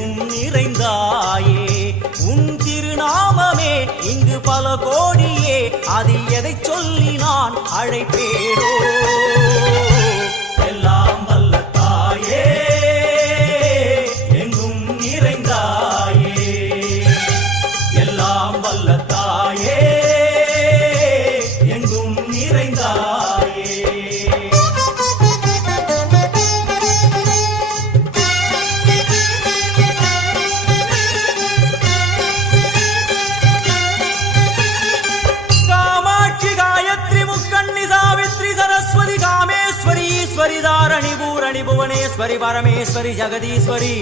எங்கும் நிறைந்தாயே. உன் திருநாமமே இங்கு பல கோடியே, அதில் எதை சொல்லி நான் அழைப்பேனோ. எல்லாம் வல்ல தாயே, எங்கும் நிறைந்தாயே. எல்லாம் வல்ல தாயே, எங்கும் நிறைந்தாயே. ईश्वरी धारणी भूरणी भुवनेश्वरी परमेश्वरी जगदीश्वरी